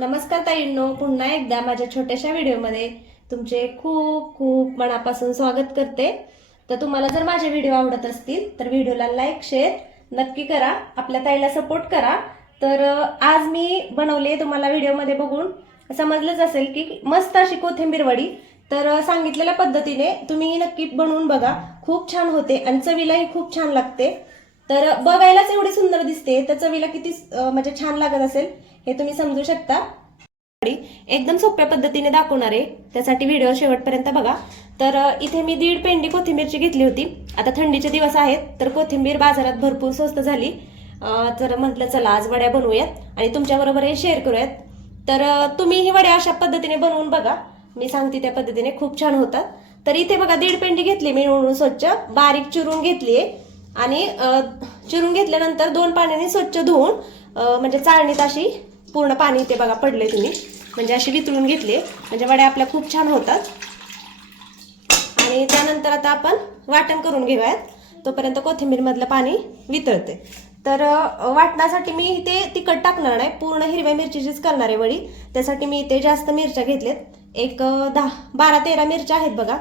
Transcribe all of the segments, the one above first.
नमस्कार ताईंनो पुन्हा एकदा माझ्या छोट्याशा व्हिडिओमध्ये तुमचे खूप खूप मनापासून स्वागत करते. तर तुम्हाला जर माझे व्हिडिओ आवडत असतील तर व्हिडिओला लाईक शेअर नक्की करा आपल्या ताईला सपोर्ट करा. तर आज मी बनवले तुम्हाला व्हिडिओमध्ये बघून. समजलंच असेल की मस्त अशी कोथिंबीर वडी. तर सांगितलेल्या पद्धतीने तुम्ही नक्की बनवून बघा. खूप छान होते आणि चवीलाही खूप छान लागते. तर बघायलाच एवढी सुंदर दिसते. तर चवीला किती म्हणजे छान लागत असेल. हे तुम्ही समजू शकता. एकदम सोप्या पद्धतीने दाखवणार आहे. त्यासाठी व्हिडिओ शेवटपर्यंत बघा. तर इथे मी दीड पेंडी कोथिंबीरची घेतली होती. आता थंडीचे दिवस आहेत तर कोथिंबीर बाजारात भरपूर स्वस्त झाली. तर म्हटलं चला आज वड्या बनवूयात आणि तुमच्याबरोबर हे शेअर करूयात. तर तुम्ही ही वड्या अशा पद्धतीने बनवून बघा. मी सांगते त्या पद्धतीने खूप छान होतात. तर इथे बघा दीड पेंडी घेतली मी निवडून स्वच्छ. बारीक चिरून घेतली आणि चिरून घेतल्यानंतर दोन पाण्याने स्वच्छ धुवून म्हणजे चाळणीत अशी पूर्ण पाणी ते बघा पडले तुम्ही. म्हणजे अशी वितळून घेतली. म्हणजे वड्या आपल्या खूप छान होतात. आणि त्यानंतर आता आपण वाटण करून घेऊयात. तोपर्यंत कोथिंबीरमधलं पाणी वितळते. तर वाटणासाठी मी इथे तिखट टाकणार नाही. पूर्ण हिरव्या मिरचीचीच करणार आहे वडी. त्यासाठी मी इथे जास्त मिरच्या घेतल्यात एक दहा बारा तेरा मिरच्या आहेत बघा.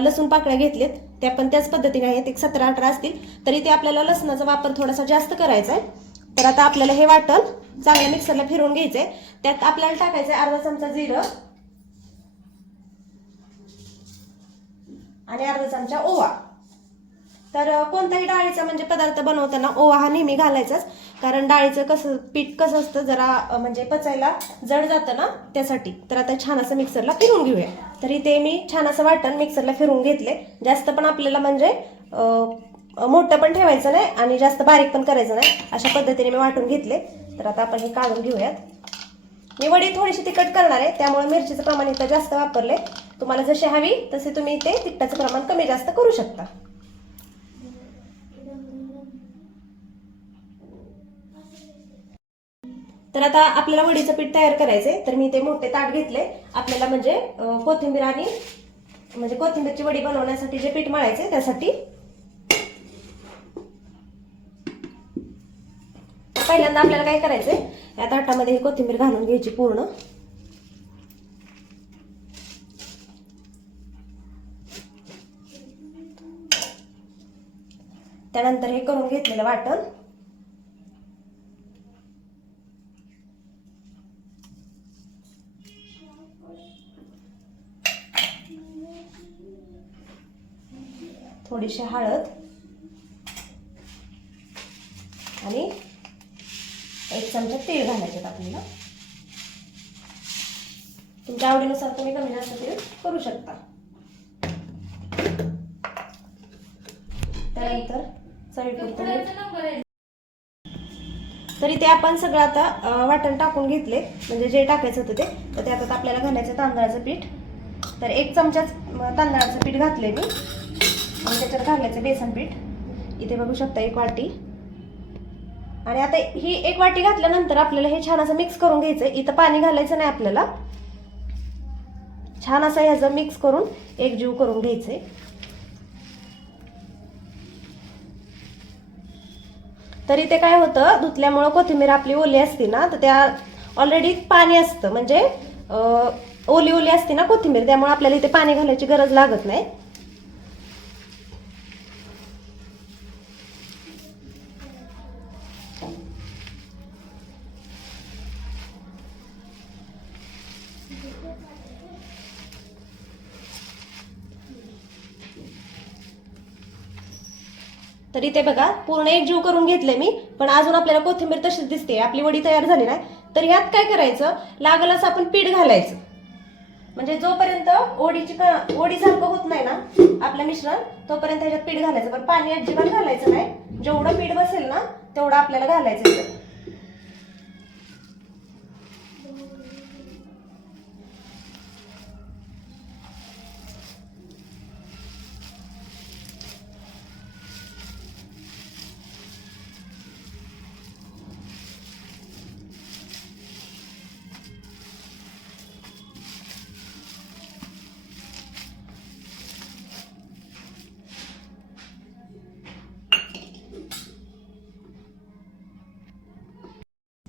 लसूण पाकळ्या घेतलेत. त्या पण त्याच पद्धतीने आहेत. एक सतरा अठरा असतील. तरी ते आपल्याला लसणाचा वापर थोडासा जास्त करायचा आहे. तर आता आपल्याला हे वाटण चांगल्या मिक्सरला फिरवून घ्यायचंय. त्यात आपल्याला टाकायचंय अर्धा चमचा जिरं. आणि अर्धा चमचा ओवा. तर कोणताही डाळीचा म्हणजे पदार्थ बनवताना ओवा हा नेहमी घालायचाच. कारण डाळीचं कसं पीठ कसं असतं जरा म्हणजे पचायला जड जातं ना त्यासाठी. तर आता छान असं मिक्सरला फिरून घेऊया. तर इथे मी छान असं वाटण मिक्सरला फिरून घेतले जास्त पण आपल्याला म्हणजे मोठं पण ठेवायचं नाही आणि जास्त बारीक पण करायचं नाही. अशा पद्धतीने मी वाटून घेतले. तर आता आपण हे काढून घेऊयात. मी वडी थोडीशी तिखट करणार आहे त्यामुळे मिरचीचं प्रमाण इथं जास्त वापरले तुम्हाला जशी हवी तसे तुम्ही इथे तिखटाचं प्रमाण कमी जास्त करू शकता. तर आता आपल्याला वडीचं पीठ तयार करायचंय. तर मी ते मोठे ताट घेतले. आपल्याला म्हणजे कोथिंबीर आणि म्हणजे कोथिंबीरची वडी बनवण्यासाठी जे पीठ मळायचे त्यासाठी पहिल्यांदा आपल्याला काय करायचंय? या ताटामध्ये ही कोथिंबीर घालून घ्यायची पूर्ण. त्यानंतर हे करून घेतलेलं वाटण. थोडीशी हळद. आणि एक चमचा तेल घालायचे आपल्याला. तुमच्या आवडीनुसार तुम्ही कमी जास्त तेल करू शकता. त्यानंतर चवीपुरतं तरी ते आपण सगळं आता वाटण टाकून घेतले. म्हणजे जे टाकायचं होतं ते. तर त्यात आता आपल्याला घालायचं तांदळाचं पीठ. तर एक चमचाच तांदळाचं पीठ घातले मी. आणि त्याच्यात घालायचं बेसन पीठ. इथे बघू शकता एक वाटी. आणि आता ही एक वाटी घातल्यानंतर आपल्याला हे छान असं मिक्स करून घ्यायचं इथं पाणी घालायचं नाही आपल्याला. छान असं ह्याचं मिक्स करून एक जीव करून घ्यायचंय. तरी ते काय होतं धुतल्यामुळं कोथिंबीर आपली ओली असते ना तर त्या ऑलरेडी पाणी असतं. म्हणजे ओली ओली असते ना कोथिंबीर त्यामुळे आपल्याला इथे पाणी घालायची गरज लागत नाही. तरी ते बघा पूर्ण एक जीव करून घेतले मी पण अजून आपल्याला कोथिंबीर तशीच दिसते. आपली वडी तयार झाली नाही. तर ह्यात काय करायचं? लागल असं आपण पीठ घालायचं. म्हणजे जोपर्यंत ओडीची ओडीसारखं होत नाही ना आपलं मिश्रण तोपर्यंत ह्याच्यात पीठ घालायचं. पण पाणी अजिबात घालायचं नाही. जेवढं पीठ बसेल ना तेवढं आपल्याला घालायचं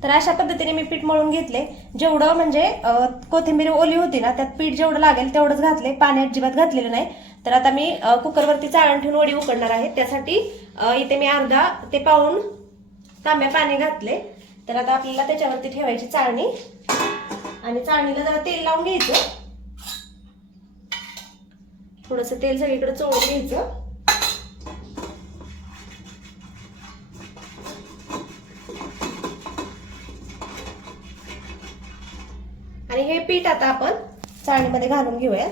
तर अशा पद्धतीने मी पीठ मळून घेतले. जेवढं म्हणजे कोथिंबीर ओली होती ना त्यात पीठ जेवढं लागेल तेवढंच घातले. पाणी अजिबात घातलेलं नाही. तर आता मी कुकरवरती चाळण ठेवून वडी उकडणार आहे. त्यासाठी इथे मी अर्धा ते पाऊन तांब्या पाणी घातले. तर आता आपल्याला त्याच्यावरती ठेवायची चाळणी. आणि चाळणीला जरा तेल लावून घ्यायचं. थोडंसं तेल सगळीकडे चोळून घ्यायचं. आणि हे पीठ आता आपण चाळणीमध्ये घालून घेऊया.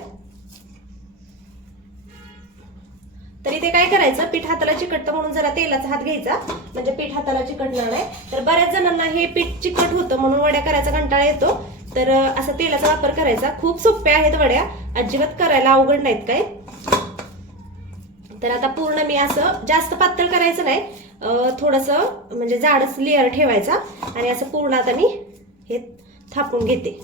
तर इथे काय करायचं? पीठ हाताला चिकटतं म्हणून जरा तेलाचा हात घ्यायचा. म्हणजे पीठ हाताला चिकटणार नाही. तर बऱ्याच जणांना हे पीठ चिकट होतं म्हणून वड्या करायचा कंटाळा येतो. तर असा तेलाचा वापर करायचा. खूप सोप्या आहेत वड्या. अजिबात करायला अवघड नाहीत काय? तर आता पूर्ण मी असं जास्त पातळ करायचं नाही. अं, थोडंसं म्हणजे जाडच लेअर ठेवायचा. आणि असं पूर्ण आता मी हे थापून घेते.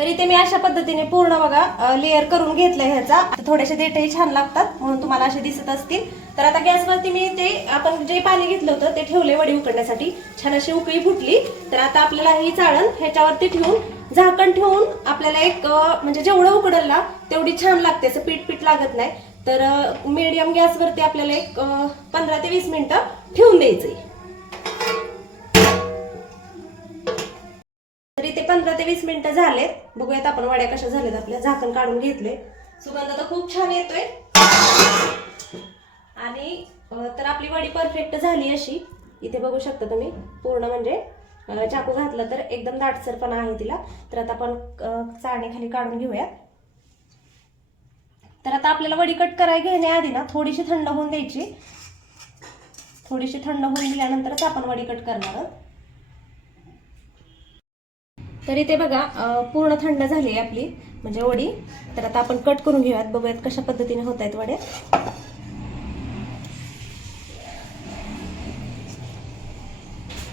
तर इथे मी अशा पद्धतीने पूर्ण बघा लेअर करून घेतलंय ह्याचा. थोड्याशा थोडेसे देठही छान लागतात म्हणून तुम्हाला असे दिसत असतील. तर आता गॅसवरती मी ते आपण जे पाणी घेतलं होतं ते ठेवले वडी उकडण्यासाठी. छान अशी उकळी फुटली. तर आता आपल्याला ही चाळण ह्याच्यावरती ठेवून झाकण ठेवून आपल्याला एक म्हणजे जेवढं उकडल ना तेवढी छान लागते. असं पीठ पीठ लागत नाही. तर मीडियम गॅसवरती आपल्याला एक पंधरा ते वीस मिनिटं ठेवून द्यायचंय. वीस मिनिटं झालेत. बघूयात आपण वड्या कशा झाल्यात आपल्या. झाकण काढून घेतले सुगंध तर खूप छान येतोय. आणि तर आपली वडी परफेक्ट झाली अशी. इथे बघू शकता तुम्ही. पूर्ण म्हणजे चाकू घातला तर एकदम दाटसरपणा आहे तिला. तर आता आपण अं, चाळणीखाली काढून घेऊया तर आता आपल्याला वडी कट करायला घेण्याआधी ना थोडीशी थंड होऊन द्यायची. थोडीशी थंड होऊन दिल्यानंतरच आपण वडी कट करणार आहोत. तर इथे बघा पूर्ण थंड झाली आहे आपली म्हणजे वडी. तर आता आपण कट करून घेऊयात बघूयात कशा पद्धतीने होत आहेत वड्या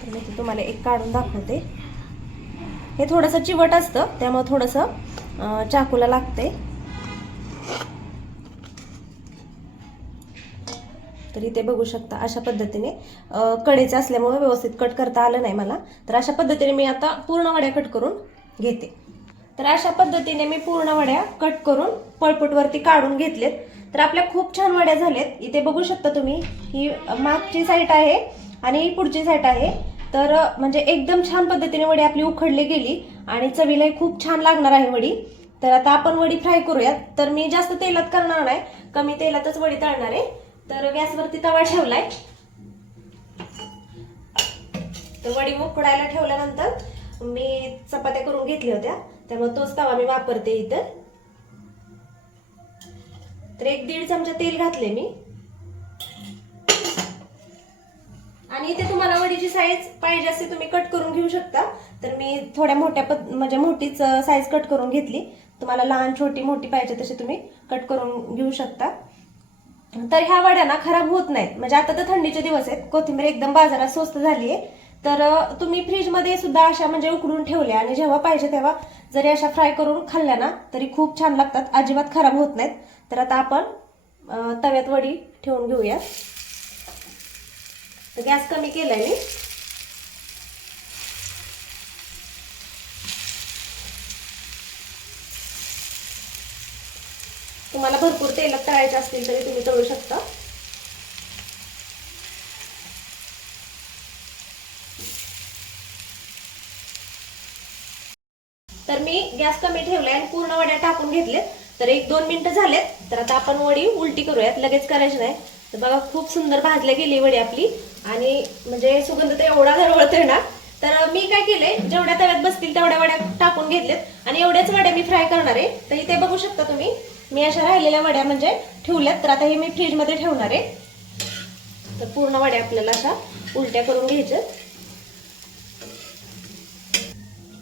मी तुम्हाला एक काढून दाखवते. हे थोडंसं चिवट असतं त्यामुळे थोडंसं चाकूला लागते तर इथे बघू शकता. अशा पद्धतीने अं, कडेचे असल्यामुळे व्यवस्थित कट करता आलं नाही मला. तर अशा पद्धतीने मी आता पूर्ण वड्या कट करून घेते. तर अशा पद्धतीने मी पूर्ण वड्या कट करून पळपटवरती काढून घेतलेत. तर आपल्या खूप छान वड्या झाल्यात इथे बघू शकता तुम्ही ही मागची साईट आहे आणि ही पुढची साईट आहे. तर म्हणजे एकदम छान पद्धतीने वडी आपली उखडली गेली आणि चवीलाही खूप छान लागणार आहे वडी. तर आता आपण वडी फ्राय करूयात. तर मी जास्त तेलात करणार नाही. कमी तेलातच वडी तळणार आहे. तर गॅसवरती तवा ठेवलाय. तर वडी उकडायला ठेवल्यानंतर मी चपात्या करून घेतल्या होत्या. त्यामुळे तोच तवा मी वापरते इथं. तर एक दीड चमचा तेल घातले मी. आणि इथे तुम्हाला वडीची साईज पाहिजे असे तुम्ही कट करून घेऊ शकता. तर मी थोड्या मोठ्या पद म्हणजे मोठीच साईज कट करून घेतली. तुम्हाला लहान छोटी मोठी पाहिजे तशी तुम्ही कट करून घेऊ शकता. तर ह्या वड्या ना खराब होत नाहीत. म्हणजे आता तर थंडीचे दिवस आहेत. कोथिंबीर एकदम बाजारात स्वस्त झाली आहे. तर तुम्ही फ्रीजमध्ये सुद्धा अशा म्हणजे उकडून ठेवल्या आणि जेव्हा पाहिजे तेव्हा जरी अशा फ्राय करून खाल्ल्या ना तरी खूप छान लागतात. अजिबात खराब होत नाहीत. तर आता आपण तव्यात वडी ठेवून घेऊया. तर गॅस कमी केलाय मी. तुम्हाला भरपूर तेलात तळायचे असतील तरी तुम्ही तळू शकता. तर मी गॅस कमी ठेवलाय आणि पूर्ण वड्या टाकून घेतलेत. तर एक दोन मिनिटं झालेत. तर आता आपण वडी उलटी करूयात. लगेच करायची नाही. तर बघा खूप सुंदर भाजल्या गेली वडी आपली. आणि म्हणजे सुगंध तर एवढा दरवळतोय ना. तर मी काय केलंय? जेवढ्या तव्यात बसतील तेवढ्या वड्या टाकून घेतलेत. आणि एवढ्याच वड्या मी फ्राय करणार आहे. तर इथे बघू शकता तुम्ही. मी अशा राहिलेल्या वड्या म्हणजे ठेवल्यात तर आता हे मी फ्रीजमध्ये ठेवणार आहे. तर पूर्ण वड्या आपल्याला अशा उलट्या करून घ्यायच्या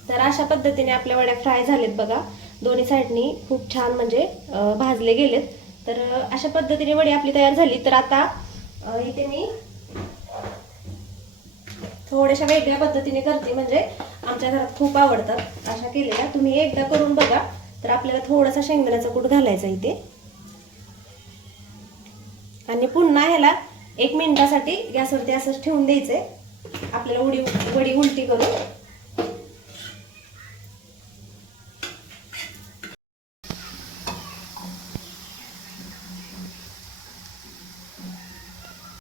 तर अशा पद्धतीने आपल्या वड्या फ्राय झालेत बघा. दोन्ही साईडनी खूप छान म्हणजे भाजले गेलेत. तर अशा पद्धतीने वडी आपली तयार झाली. तर आता इथे मी थोड्याशा वेगळ्या पद्धतीने करते. म्हणजे आमच्या घरात खूप आवडतात अशा केलेल्या. तुम्ही एकदा करून बघा. तर आपल्याला थोडासा शेंगदाण्याचा कूट घालायचा इथे. आणि पुन्हा ह्याला एक मिनिटासाठी गॅसवरती असंच ठेवून द्यायचंय. आपल्याला उडी वडी उलटी करून.